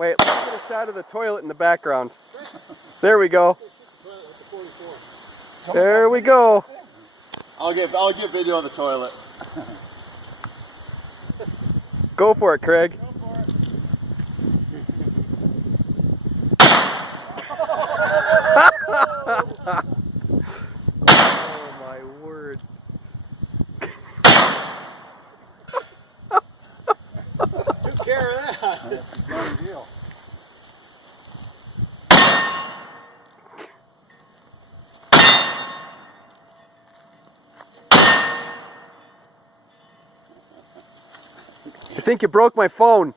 Wait, let's get a shot of the toilet in the background. There we go. There we go. I'll get video of the toilet. Go for it, Craig. Go for it. Oh my word. Took care of that. That's a done deal. I think you broke my phone.